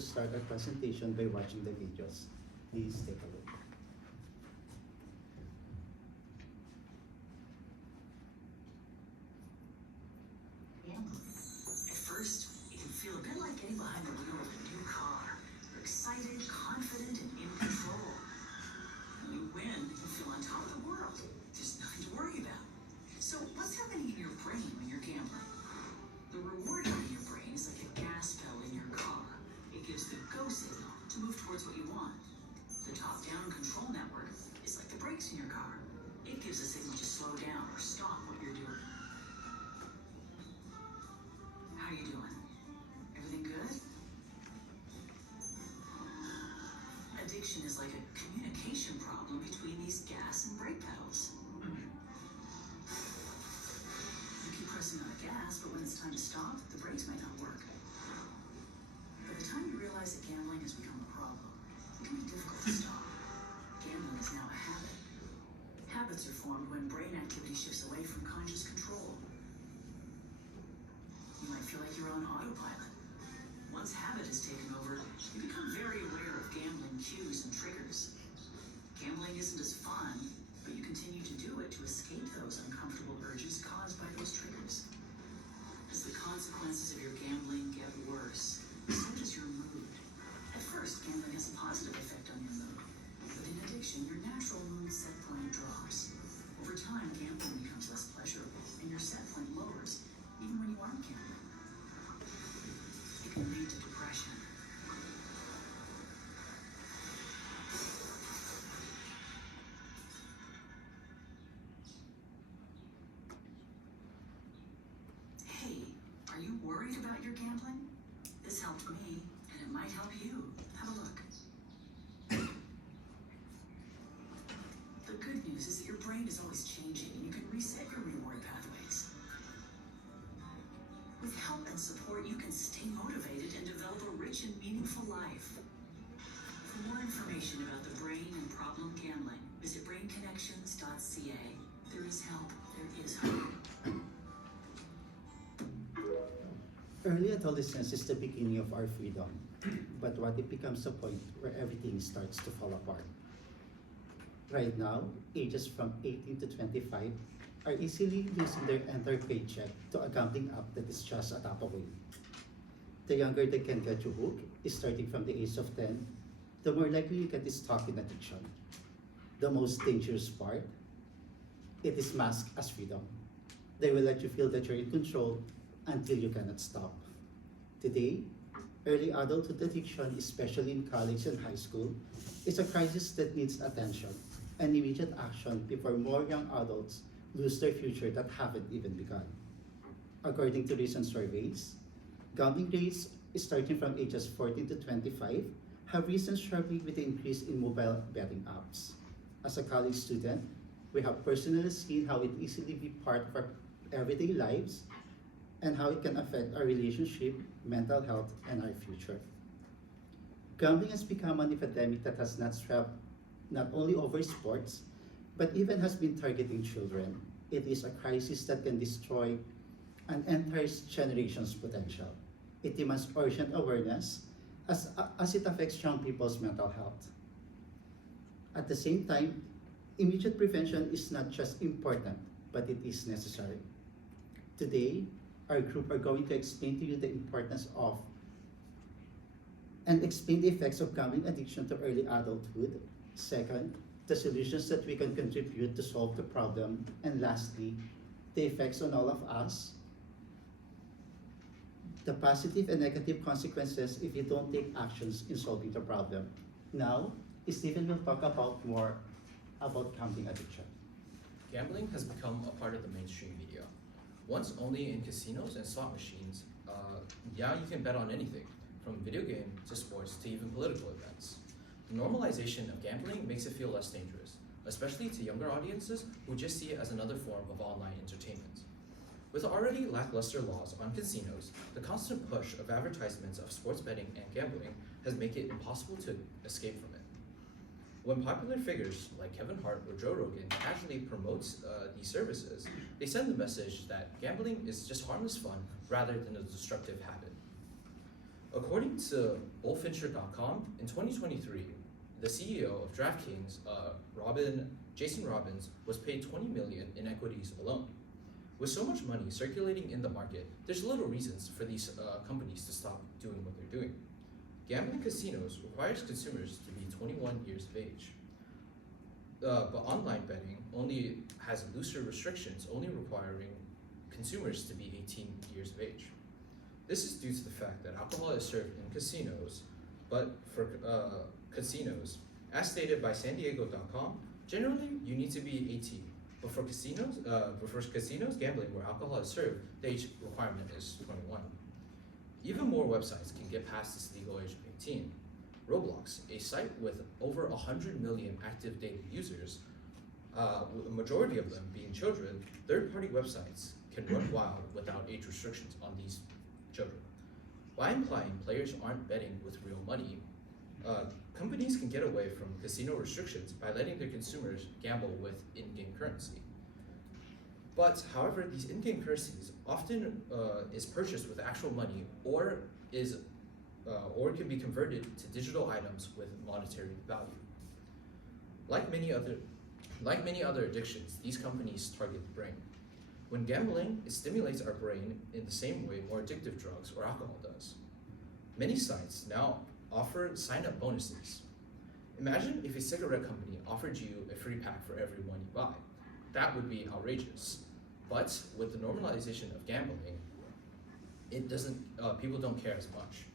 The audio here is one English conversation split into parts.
start our presentation by watching the videos. Please take a look. At first, it can feel a bit like getting behind the wheel of a new car. You're excited, confident, and in control. When you win, you feel on top of the world. There's nothing to worry about. So, what's happening in your brain when you're gambling? The reward in your brain is like a gas pedal in your car. It gives the go signal to move towards what you want. The top-down control network is like the brakes in your car. It gives a signal to slow down or stop what you're doing. How you doing? Everything good? Addiction is like a communication problem between these gas and brake pedals. You keep pressing on the gas, but when it's time to stop, the brakes might not work. By the time you realize that gambling has become a problem, it can be difficult to stop. Gambling is now a habit. Habits are formed when brain activity shifts away from conscious control. You might feel like you're on autopilot. Once habit has taken over, you become very aware of gambling cues and triggers. Gambling isn't as fun, but you continue to do it to escape those uncomfortable urges caused by those triggers. As the consequences of your gambling get worse, so does your mood. At first, gambling has a positive effect on your mood, but in addiction, your natural mood set point drops. Over time, gambling becomes less pleasurable, and your set point lowers, even when you aren't gambling. It can lead to depression. Hey, are you worried about your gambling? This helped me, and it might help you. Have a look. The good news is that your brain is always changing, and you can reset your reward pathways. With help and support, you can stay motivated and develop a rich and meaningful life. For more information about the brain and problem gambling, visit brainconnections.ca. There is help. There is hope. Early adolescence is the beginning of our freedom, but what if becomes a point where everything starts to fall apart? Right now, ages from 18 to 25 are easily losing their entire paycheck to a gambling app that is just a tap away. The younger they can get you hooked is starting from the age of 10, the more likely you get stuck in addiction. The most dangerous part, it is masked as freedom. They will let you feel that you're in control until you cannot stop. Today, early adulthood addiction, especially in college and high school, is a crisis that needs attention and immediate action before more young adults lose their future that haven't even begun. According to recent surveys, gambling rates starting from ages 14 to 25 have risen sharply with the increase in mobile betting apps. As a college student, we have personally seen how it easily be part of our everyday lives and how it can affect our relationship, mental health, and our future. Gambling has become an epidemic that has not swept not only over sports, but even has been targeting children. It is a crisis that can destroy an entire generation's potential. It demands urgent awareness as it affects young people's mental health. At the same time, immediate prevention is not just important, but it is necessary. Today, our group are going to explain to you the importance of and explain the effects of gambling addiction to early adulthood. Second, the solutions that we can contribute to solve the problem. And lastly, the effects on all of us, the positive and negative consequences if you don't take actions in solving the problem. Now, Stephen will talk about more about gambling addiction. Gambling has become a part of the mainstream media. Once only in casinos and slot machines, yeah, you can bet on anything, from video game to sports to even political events. The normalization of gambling makes it feel less dangerous, especially to younger audiences who just see it as another form of online entertainment. With already lackluster laws on casinos, the constant push of advertisements of sports betting and gambling has made it impossible to escape from it. When popular figures like Kevin Hart or Joe Rogan casually promotes these services, they send the message that gambling is just harmless fun rather than a destructive habit. According to Bullfincher.com, in 2023, the CEO of DraftKings, Jason Robbins, was paid $20 million in equities alone. With so much money circulating in the market, there's little reasons for these companies to stop doing what they're doing. Gambling casinos requires consumers to be 21 years of age. But online betting only has looser restrictions, only requiring consumers to be 18 years of age. This is due to the fact that alcohol is served in casinos, but for casinos, as stated by SanDiego.com, generally you need to be 18. But for casinos, gambling where alcohol is served, the age requirement is 21. Even more websites can get past this legal age of 18. Roblox, a site with over 100 million active daily users, with a majority of them being children, third-party websites can run wild without age restrictions on these children. By implying players aren't betting with real money, companies can get away from casino restrictions by letting their consumers gamble with in-game currency. But however, these in-game currencies often is purchased with actual money or can be converted to digital items with monetary value. Like many other addictions, these companies target the brain. When gambling, it stimulates our brain in the same way more addictive drugs or alcohol does. Many sites now offer sign-up bonuses. Imagine if a cigarette company offered you a free pack for every one you buy. That would be outrageous. But with the normalization of gambling, people don't care as much.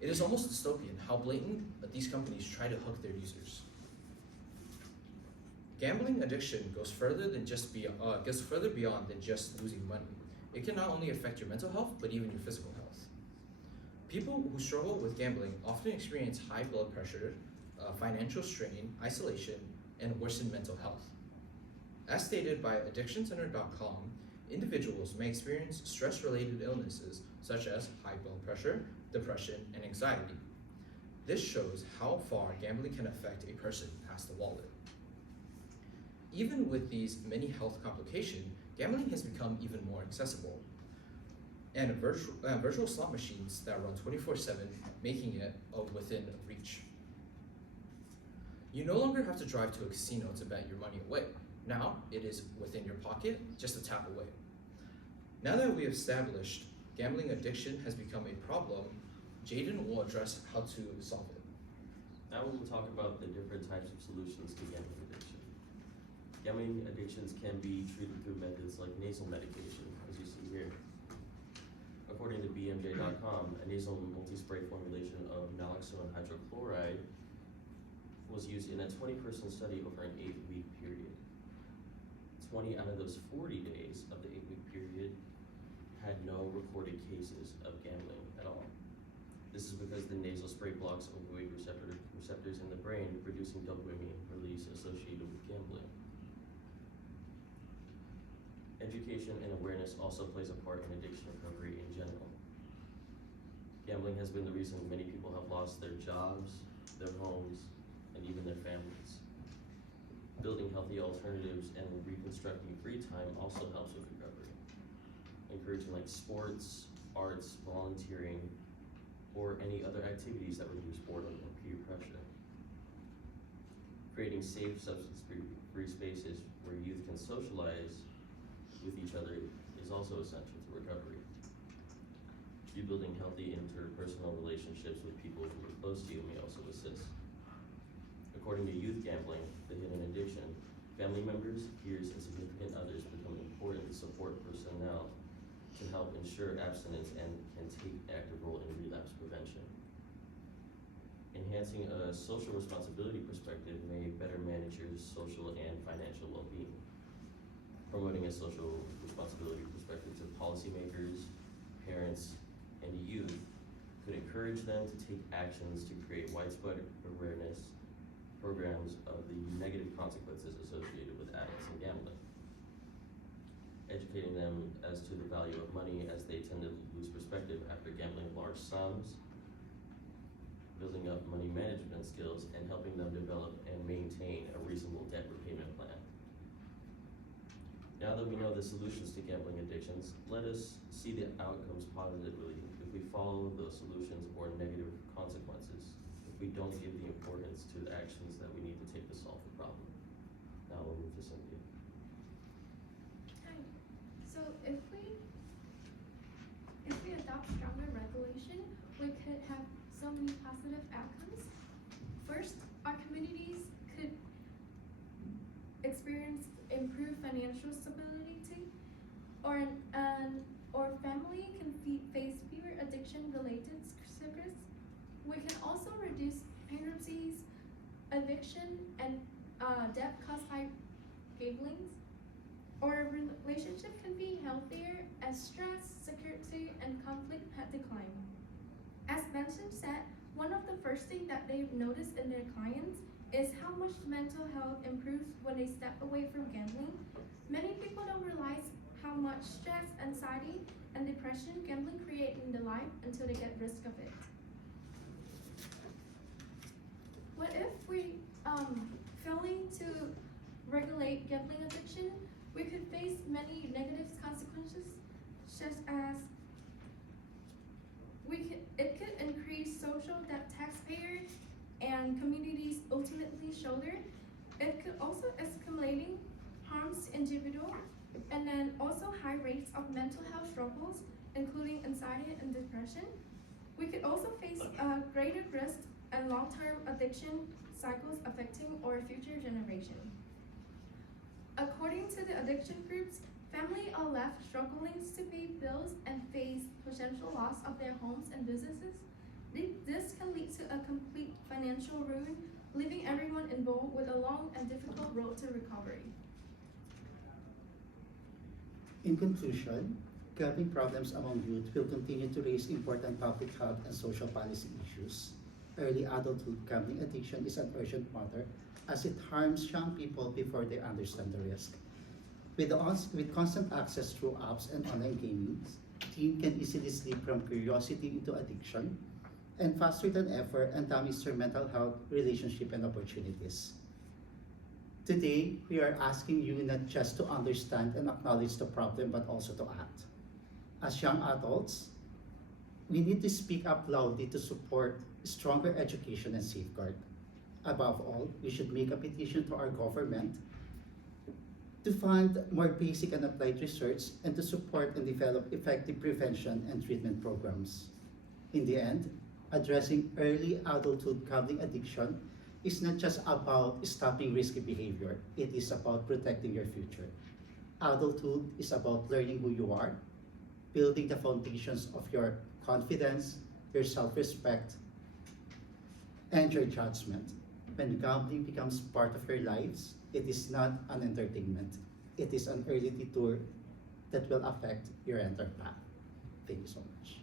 It is almost dystopian how blatant these companies try to hook their users. Gambling addiction goes further beyond than just losing money. It can not only affect your mental health, but even your physical health. People who struggle with gambling often experience high blood pressure, financial strain, isolation, and worsened mental health. As stated by AddictionCenter.com, individuals may experience stress-related illnesses such as high blood pressure, depression, and anxiety. This shows how far gambling can affect a person past the wallet. Even with these many health complications, gambling has become even more accessible. And virtual slot machines that run 24/7, making it within reach. You no longer have to drive to a casino to bet your money away. Now it is within your pocket, just a tap away. Now that we have established gambling addiction has become a problem, Jaden will address how to solve it. Now we will talk about the different types of solutions to gambling addiction. Gambling addictions can be treated through methods like nasal medication, as you see here. According to BMJ.com, a nasal multi-spray formulation of naloxone hydrochloride was used in a 20-person study over an 8-week period. 20 out of those 40 days of the 8-week period had no recorded cases of gambling at all. This is because the nasal spray blocks opioid receptors in the brain, producing dopamine release associated with gambling. Education and awareness also plays a part in addiction recovery in general. Gambling has been the reason many people have lost their jobs, their homes, and even their families. Building healthy alternatives and reconstructing free time also helps with recovery. Encouraging like sports, arts, volunteering, or any other activities that reduce boredom or peer pressure. Creating safe, substance-free spaces where youth can socialize with each other is also essential to recovery. Rebuilding healthy interpersonal relationships with people who are close to you may also assist. According to Youth Gambling, the Hidden Addiction, family members, peers, and significant others become important support personnel to help ensure abstinence and can take an active role in relapse prevention. Enhancing a social responsibility perspective may better manage your social and financial well-being. Promoting a social responsibility perspective to policymakers, parents, and youth could encourage them to take actions to create widespread awareness programs of the negative consequences associated with addicts and gambling. Educating them as to the value of money as they tend to lose perspective after gambling large sums, building up money management skills, and helping them develop and maintain a reasonable debt repayment plan. Now that we know the solutions to gambling addictions, let us see the outcomes positively if we follow the solutions or negative consequences, if we don't give the importance to the actions that we need to take to solve the problem. Now we'll move to Cynthia. Hi. So if we adopt stronger regulation, we could have so many positive outcomes. First, our communities could experience improved financial stability, or family can face fewer addiction-related triggers. We can also reduce bankruptcies, eviction, and debt caused by gambling. Our relationship can be healthier as stress, security, and conflict had declined. As mentioned said, one of the first things that they've noticed in their clients is how much mental health improves when they step away from gambling. Many people don't realize how much stress, anxiety, and depression gambling create in their life until they get risk of it. What if we failing to regulate gambling addiction, we could face many negative consequences, such as it could increase social debt taxpayer and communities ultimately shoulder. It could also escalating harms to individual, and then also high rates of mental health struggles, including anxiety and depression. We could also face greater risk and long-term addiction cycles affecting our future generation. According to the addiction groups, families are left struggling to pay bills and face potential loss of their homes and businesses. This can lead to a complete financial ruin, leaving everyone involved with a long and difficult road to recovery. In conclusion, gambling problems among youth will continue to raise important public health and social policy issues. Early adulthood gambling addiction is an urgent matter as it harms young people before they understand the risk. With constant access through apps and online gaming, teens can easily slip from curiosity into addiction and faster than ever and damage their mental health, relationship, and opportunities. Today, we are asking you not just to understand and acknowledge the problem, but also to act. As young adults, we need to speak up loudly to support stronger education and safeguard. Above all, we should make a petition to our government to fund more basic and applied research and to support and develop effective prevention and treatment programs. In the end, addressing early adulthood gambling addiction is not just about stopping risky behavior, it is about protecting your future. Adulthood is about learning who you are, building the foundations of your confidence, your self-respect, and your judgment. When gambling becomes part of your lives, it is not an entertainment. It is an early detour that will affect your entire path. Thank you so much.